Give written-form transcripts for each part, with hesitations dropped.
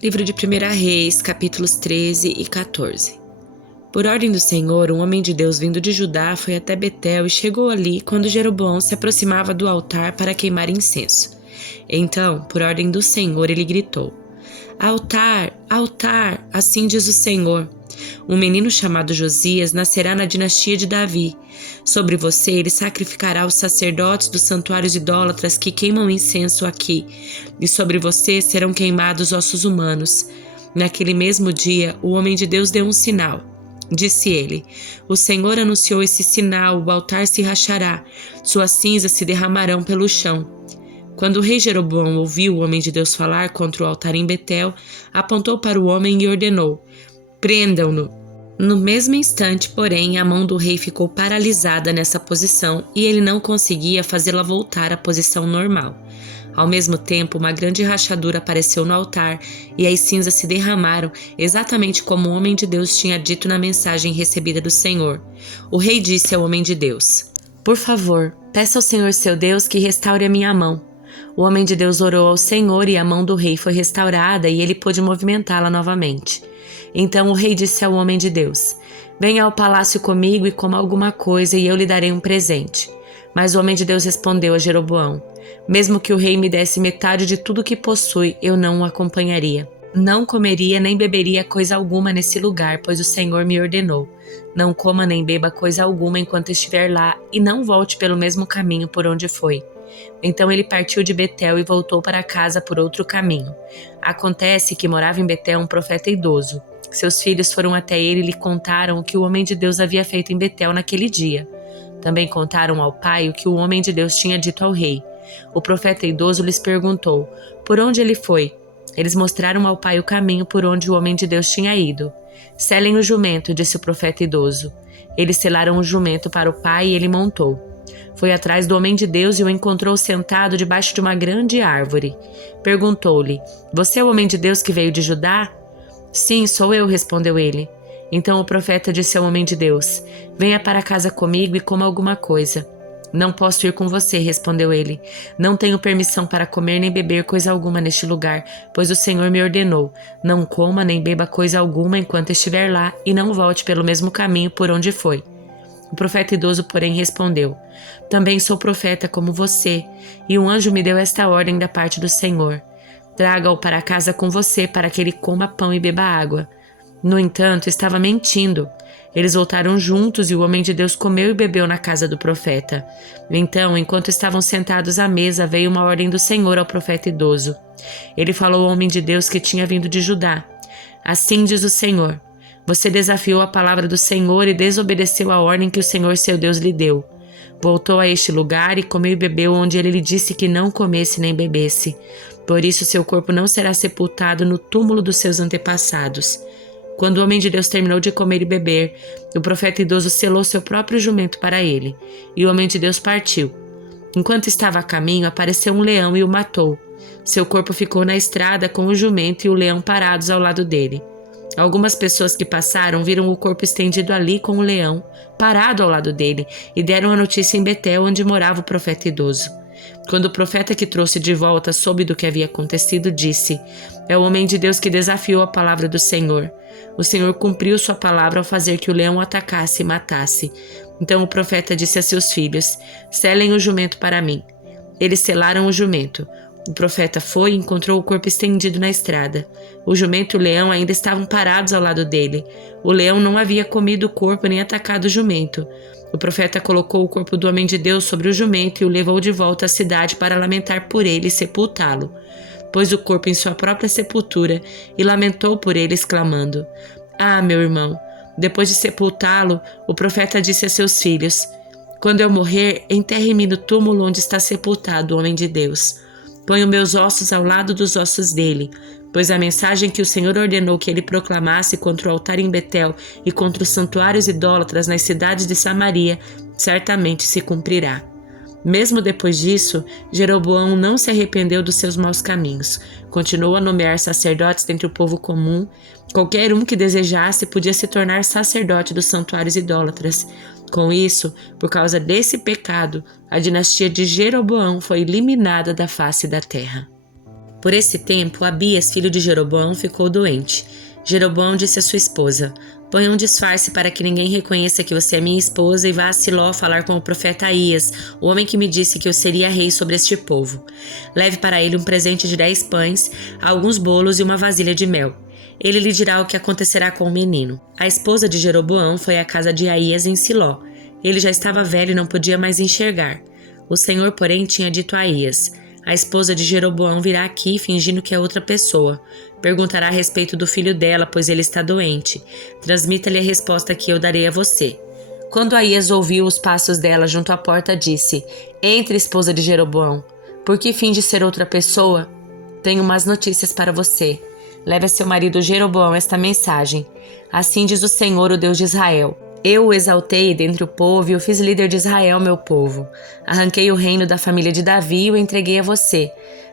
Livro de 1 Reis, capítulos 13 e 14. Por ordem do Senhor, um homem de Deus vindo de Judá foi até Betel e chegou ali quando Jeroboão se aproximava do altar para queimar incenso. Então, por ordem do Senhor, ele gritou: Altar, altar, assim diz o Senhor. Um menino chamado Josias nascerá na dinastia de Davi. Sobre você ele sacrificará os sacerdotes dos santuários idólatras que queimam incenso aqui, e sobre você serão queimados ossos humanos. Naquele mesmo dia, o homem de Deus deu um sinal. Disse ele: O Senhor anunciou esse sinal, o altar se rachará, suas cinzas se derramarão pelo chão. Quando o rei Jeroboão ouviu o homem de Deus falar contra o altar em Betel, apontou para o homem e ordenou: Prendam-no. No mesmo instante, porém, a mão do rei ficou paralisada nessa posição e ele não conseguia fazê-la voltar à posição normal. Ao mesmo tempo, uma grande rachadura apareceu no altar e as cinzas se derramaram, exatamente como o homem de Deus tinha dito na mensagem recebida do Senhor. O rei disse ao homem de Deus: Por favor, peça ao Senhor seu Deus que restaure a minha mão. O homem de Deus orou ao Senhor e a mão do rei foi restaurada e ele pôde movimentá-la novamente. Então o rei disse ao homem de Deus: Venha ao palácio comigo e coma alguma coisa e eu lhe darei um presente. Mas o homem de Deus respondeu a Jeroboão: Mesmo que o rei me desse metade de tudo que possui, eu não o acompanharia. Não comeria nem beberia coisa alguma nesse lugar, pois o Senhor me ordenou: Não coma nem beba coisa alguma enquanto estiver lá e não volte pelo mesmo caminho por onde foi. Então ele partiu de Betel e voltou para casa por outro caminho. Acontece que morava em Betel um profeta idoso. Seus filhos foram até ele e lhe contaram o que o homem de Deus havia feito em Betel naquele dia. Também contaram ao pai o que o homem de Deus tinha dito ao rei. O profeta idoso lhes perguntou: Por onde ele foi? Eles mostraram ao pai o caminho por onde o homem de Deus tinha ido. Selem o jumento, disse o profeta idoso. Eles selaram o jumento para o pai e ele montou. Foi atrás do homem de Deus e o encontrou sentado debaixo de uma grande árvore. Perguntou-lhe: Você é o homem de Deus que veio de Judá? Sim, sou eu, respondeu ele. Então o profeta disse ao homem de Deus: Venha para casa comigo e coma alguma coisa. Não posso ir com você, respondeu ele. Não tenho permissão para comer nem beber coisa alguma neste lugar, pois o Senhor me ordenou: Não coma nem beba coisa alguma enquanto estiver lá e não volte pelo mesmo caminho por onde foi. O profeta idoso, porém, respondeu: Também sou profeta como você, e um anjo me deu esta ordem da parte do Senhor: Traga-o para casa com você para que ele coma pão e beba água. No entanto, estava mentindo. Eles voltaram juntos e o homem de Deus comeu e bebeu na casa do profeta. Então, enquanto estavam sentados à mesa, veio uma ordem do Senhor ao profeta idoso. Ele falou ao homem de Deus que tinha vindo de Judá: Assim diz o Senhor: Você desafiou a palavra do Senhor e desobedeceu a ordem que o Senhor seu Deus lhe deu. Voltou a este lugar e comeu e bebeu onde ele lhe disse que não comesse nem bebesse. Por isso seu corpo não será sepultado no túmulo dos seus antepassados. Quando o homem de Deus terminou de comer e beber, o profeta idoso selou seu próprio jumento para ele, e o homem de Deus partiu. Enquanto estava a caminho, apareceu um leão e o matou. Seu corpo ficou na estrada com o jumento e o leão parados ao lado dele. Algumas pessoas que passaram viram o corpo estendido ali com o leão, parado ao lado dele, e deram a notícia em Betel, onde morava o profeta idoso. Quando o profeta que trouxe de volta soube do que havia acontecido, disse: É o homem de Deus que desafiou a palavra do Senhor. O Senhor cumpriu sua palavra ao fazer que o leão o atacasse e matasse. Então o profeta disse a seus filhos: Selem o jumento para mim. Eles selaram o jumento. O profeta foi e encontrou o corpo estendido na estrada. O jumento e o leão ainda estavam parados ao lado dele. O leão não havia comido o corpo nem atacado o jumento. O profeta colocou o corpo do homem de Deus sobre o jumento e o levou de volta à cidade para lamentar por ele e sepultá-lo. Pôs o corpo em sua própria sepultura e lamentou por ele, exclamando: Ah, meu irmão! Depois de sepultá-lo, o profeta disse a seus filhos: Quando eu morrer, enterre-me no túmulo onde está sepultado o homem de Deus. Ponho meus ossos ao lado dos ossos dele, pois a mensagem que o Senhor ordenou que ele proclamasse contra o altar em Betel e contra os santuários idólatras nas cidades de Samaria certamente se cumprirá. Mesmo depois disso, Jeroboão não se arrependeu dos seus maus caminhos. Continuou a nomear sacerdotes dentre o povo comum. Qualquer um que desejasse podia se tornar sacerdote dos santuários idólatras. Com isso, por causa desse pecado, a dinastia de Jeroboão foi eliminada da face da terra. Por esse tempo, Abias, filho de Jeroboão, ficou doente. Jeroboão disse à sua esposa: Ponha um disfarce para que ninguém reconheça que você é minha esposa e vá a Siló falar com o profeta Aías, o homem que me disse que eu seria rei sobre este povo. Leve para ele um presente de 10 pães, alguns bolos e uma vasilha de mel. Ele lhe dirá o que acontecerá com o menino. A esposa de Jeroboão foi à casa de Aías em Siló. Ele já estava velho e não podia mais enxergar. O Senhor, porém, tinha dito a Aías: A esposa de Jeroboão virá aqui fingindo que é outra pessoa. Perguntará a respeito do filho dela, pois ele está doente. Transmita-lhe a resposta que eu darei a você. Quando Aías ouviu os passos dela junto à porta, disse: Entre, esposa de Jeroboão. Por que finge ser outra pessoa? Tenho más notícias para você. Leve a seu marido Jeroboão esta mensagem. Assim diz o Senhor, o Deus de Israel: Eu o exaltei dentre o povo e o fiz líder de Israel, meu povo. Arranquei o reino da família de Davi e o entreguei a você.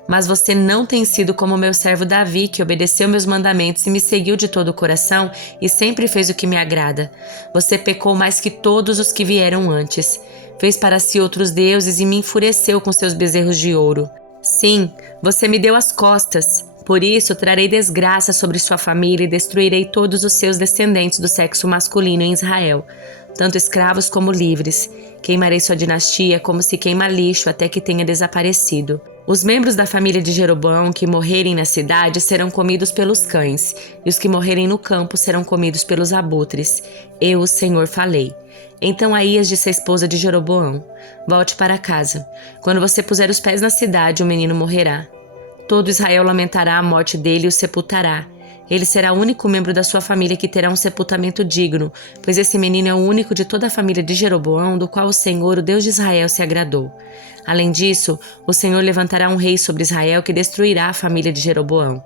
Mas você não tem sido como meu servo Davi, que obedeceu meus mandamentos e me seguiu de todo o coração e sempre fez o que me agrada. Você pecou mais que todos os que vieram antes. Fez para si outros deuses e me enfureceu com seus bezerros de ouro. Sim, você me deu as costas. Por isso, trarei desgraça sobre sua família e destruirei todos os seus descendentes do sexo masculino em Israel, tanto escravos como livres. Queimarei sua dinastia como se queima lixo até que tenha desaparecido. Os membros da família de Jeroboão que morrerem na cidade serão comidos pelos cães, e os que morrerem no campo serão comidos pelos abutres. Eu, o Senhor, falei. Então Aías disse à esposa de Jeroboão: Volte para casa. Quando você puser os pés na cidade, o menino morrerá. Todo Israel lamentará a morte dele e o sepultará. Ele será o único membro da sua família que terá um sepultamento digno, pois esse menino é o único de toda a família de Jeroboão, do qual o Senhor, o Deus de Israel, se agradou. Além disso, o Senhor levantará um rei sobre Israel que destruirá a família de Jeroboão.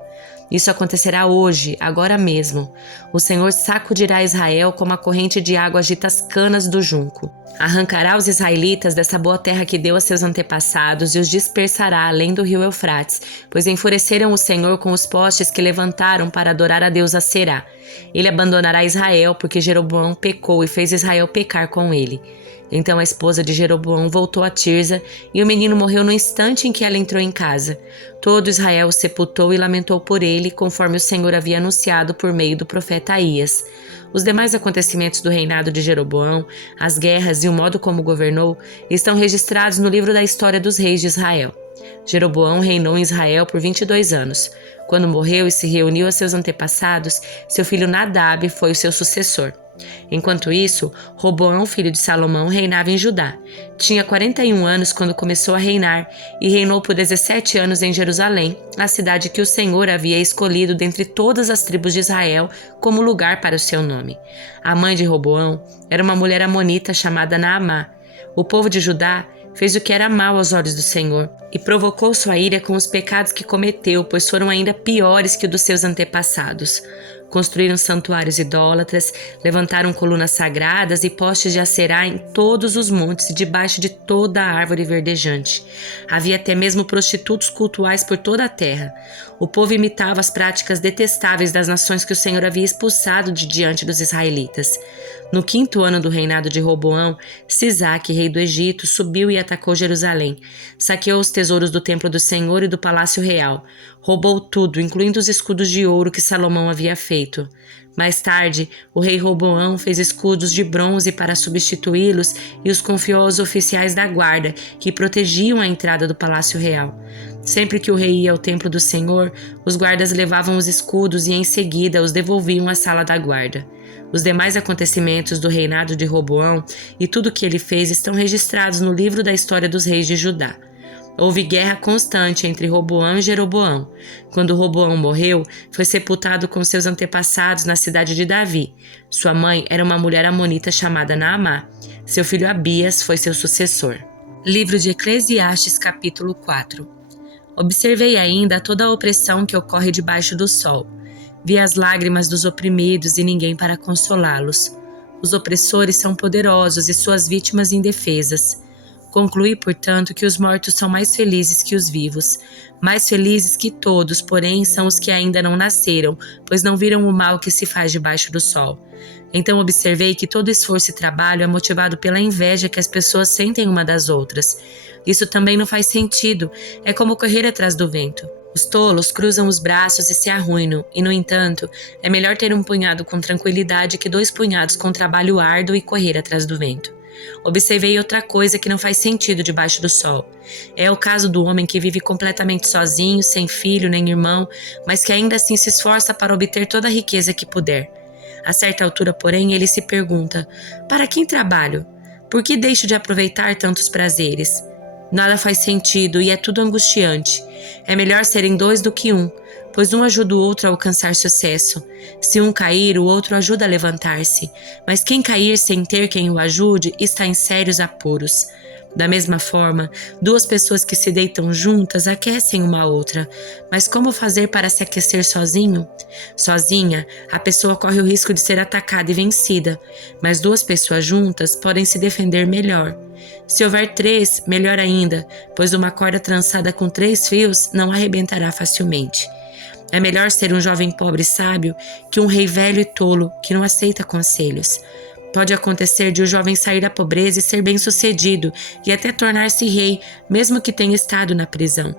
Isso acontecerá hoje, agora mesmo. O Senhor sacudirá Israel como a corrente de água agita as canas do junco. Arrancará os israelitas dessa boa terra que deu a seus antepassados e os dispersará além do rio Eufrates, pois enfureceram o Senhor com os postes que levantaram para adorar a deusa Será. Ele abandonará Israel porque Jeroboão pecou e fez Israel pecar com ele. Então a esposa de Jeroboão voltou a Tirza e o menino morreu no instante em que ela entrou em casa. Todo Israel o sepultou e lamentou por ele, conforme o Senhor havia anunciado por meio do profeta Aías. Os demais acontecimentos do reinado de Jeroboão, as guerras e o modo como governou, estão registrados no livro da história dos reis de Israel. Jeroboão reinou em Israel por 22 anos. Quando morreu e se reuniu a seus antepassados, seu filho Nadab foi o seu sucessor. Enquanto isso, Roboão, filho de Salomão, reinava em Judá. Tinha 41 anos quando começou a reinar e reinou por 17 anos em Jerusalém, a cidade que o Senhor havia escolhido dentre todas as tribos de Israel como lugar para o seu nome. A mãe de Roboão era uma mulher amonita chamada Naamá. O povo de Judá fez o que era mal aos olhos do Senhor e provocou sua ira com os pecados que cometeu, pois foram ainda piores que os dos seus antepassados. Construíram santuários idólatras, levantaram colunas sagradas e postes de Acerá em todos os montes e debaixo de toda a árvore verdejante. Havia até mesmo prostitutos cultuais por toda a terra. O povo imitava as práticas detestáveis das nações que o Senhor havia expulsado de diante dos israelitas. No 5º ano do reinado de Roboão, Sisaque, rei do Egito, subiu e atacou Jerusalém. Saqueou os tesouros do templo do Senhor e do palácio real. Roubou tudo, incluindo os escudos de ouro que Salomão havia feito. Mais tarde, o rei Roboão fez escudos de bronze para substituí-los e os confiou aos oficiais da guarda, que protegiam a entrada do palácio real. Sempre que o rei ia ao templo do Senhor, os guardas levavam os escudos e em seguida os devolviam à sala da guarda. Os demais acontecimentos do reinado de Roboão e tudo o que ele fez estão registrados no livro da história dos reis de Judá. Houve guerra constante entre Roboão e Jeroboão. Quando Roboão morreu, foi sepultado com seus antepassados na cidade de Davi. Sua mãe era uma mulher amonita chamada Naamá. Seu filho Abias foi seu sucessor. Livro de Eclesiastes, capítulo 4. Observei ainda toda a opressão que ocorre debaixo do sol. Vi as lágrimas dos oprimidos e ninguém para consolá-los. Os opressores são poderosos e suas vítimas indefesas. Concluí, portanto, que os mortos são mais felizes que os vivos. Mais felizes que todos, porém, são os que ainda não nasceram, pois não viram o mal que se faz debaixo do sol. Então observei que todo esforço e trabalho é motivado pela inveja que as pessoas sentem uma das outras. Isso também não faz sentido, é como correr atrás do vento. Os tolos cruzam os braços e se arruinam, e, no entanto, é melhor ter um punhado com tranquilidade que 2 punhados com trabalho árduo e correr atrás do vento. Observei outra coisa que não faz sentido debaixo do sol. É o caso do homem que vive completamente sozinho, sem filho nem irmão, mas que ainda assim se esforça para obter toda a riqueza que puder. A certa altura, porém, ele se pergunta: para quem trabalho? Por que deixo de aproveitar tantos prazeres? Nada faz sentido e é tudo angustiante. É melhor serem 2 do que 1, pois um ajuda o outro a alcançar sucesso. Se um cair, o outro ajuda a levantar-se, mas quem cair sem ter quem o ajude está em sérios apuros. Da mesma forma, 2 pessoas que se deitam juntas aquecem uma a outra, mas como fazer para se aquecer sozinho? Sozinha, a pessoa corre o risco de ser atacada e vencida, mas 2 pessoas juntas podem se defender melhor. Se houver 3, melhor ainda, pois uma corda trançada com 3 fios não arrebentará facilmente. É melhor ser um jovem pobre e sábio que um rei velho e tolo que não aceita conselhos. Pode acontecer de o jovem sair da pobreza e ser bem-sucedido e até tornar-se rei, mesmo que tenha estado na prisão.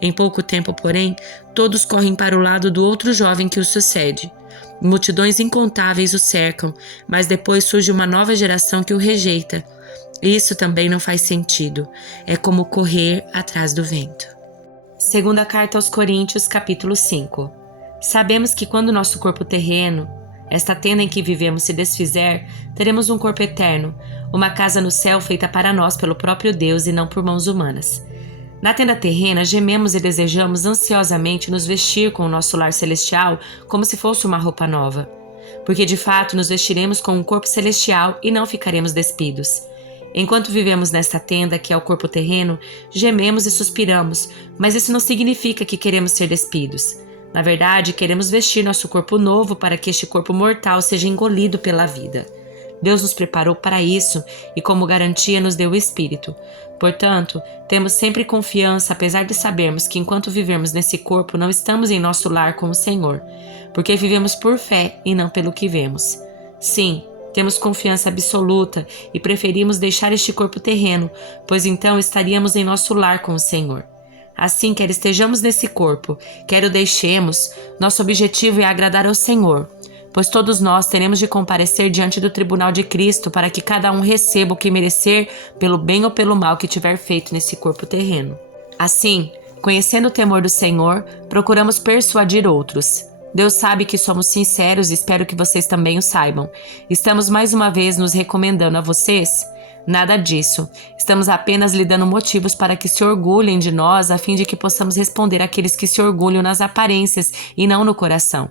Em pouco tempo, porém, todos correm para o lado do outro jovem que o sucede. Multidões incontáveis o cercam, mas depois surge uma nova geração que o rejeita. Isso também não faz sentido. É como correr atrás do vento. Segunda carta aos Coríntios, capítulo 5. Sabemos que quando nosso corpo terreno, esta tenda em que vivemos, se desfizer, teremos um corpo eterno, uma casa no céu feita para nós pelo próprio Deus e não por mãos humanas. Na tenda terrena, gememos e desejamos ansiosamente nos vestir com o nosso lar celestial como se fosse uma roupa nova. Porque de fato nos vestiremos com um corpo celestial e não ficaremos despidos. Enquanto vivemos nesta tenda, que é o corpo terreno, gememos e suspiramos, mas isso não significa que queremos ser despidos. Na verdade, queremos vestir nosso corpo novo para que este corpo mortal seja engolido pela vida. Deus nos preparou para isso e, como garantia, nos deu o Espírito. Portanto, temos sempre confiança, apesar de sabermos que enquanto vivemos nesse corpo não estamos em nosso lar com o Senhor, porque vivemos por fé e não pelo que vemos. Sim, temos confiança absoluta e preferimos deixar este corpo terreno, pois então estaríamos em nosso lar com o Senhor. Assim, quer estejamos nesse corpo, quer o deixemos, nosso objetivo é agradar ao Senhor, pois todos nós teremos de comparecer diante do tribunal de Cristo para que cada um receba o que merecer pelo bem ou pelo mal que tiver feito nesse corpo terreno. Assim, conhecendo o temor do Senhor, procuramos persuadir outros. Deus sabe que somos sinceros e espero que vocês também o saibam. Estamos mais uma vez nos recomendando a vocês? Nada disso. Estamos apenas lhe dando motivos para que se orgulhem de nós, a fim de que possamos responder àqueles que se orgulham nas aparências e não no coração.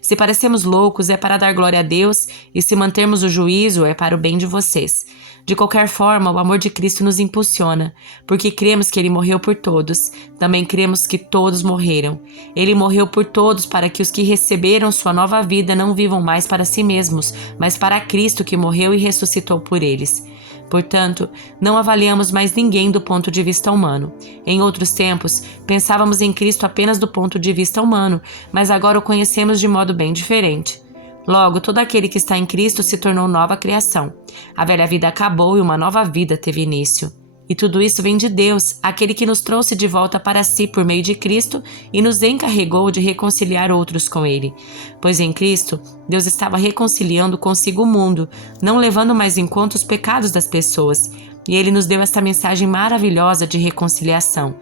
Se parecemos loucos, é para dar glória a Deus, e se mantermos o juízo, é para o bem de vocês. De qualquer forma, o amor de Cristo nos impulsiona, porque cremos que Ele morreu por todos. Também cremos que todos morreram. Ele morreu por todos para que os que receberam sua nova vida não vivam mais para si mesmos, mas para Cristo que morreu e ressuscitou por eles. Portanto, não avaliamos mais ninguém do ponto de vista humano. Em outros tempos, pensávamos em Cristo apenas do ponto de vista humano, mas agora o conhecemos de modo bem diferente. Logo, todo aquele que está em Cristo se tornou nova criação. A velha vida acabou e uma nova vida teve início. E tudo isso vem de Deus, aquele que nos trouxe de volta para si por meio de Cristo e nos encarregou de reconciliar outros com Ele. Pois em Cristo, Deus estava reconciliando consigo o mundo, não levando mais em conta os pecados das pessoas, e Ele nos deu esta mensagem maravilhosa de reconciliação.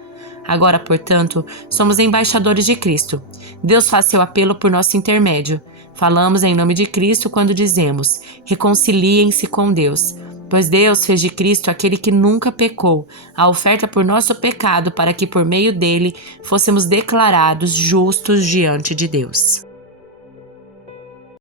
Agora, portanto, somos embaixadores de Cristo. Deus faz seu apelo por nosso intermédio. Falamos em nome de Cristo quando dizemos: reconciliem-se com Deus. Pois Deus fez de Cristo aquele que nunca pecou, a oferta por nosso pecado para que por meio dele fôssemos declarados justos diante de Deus.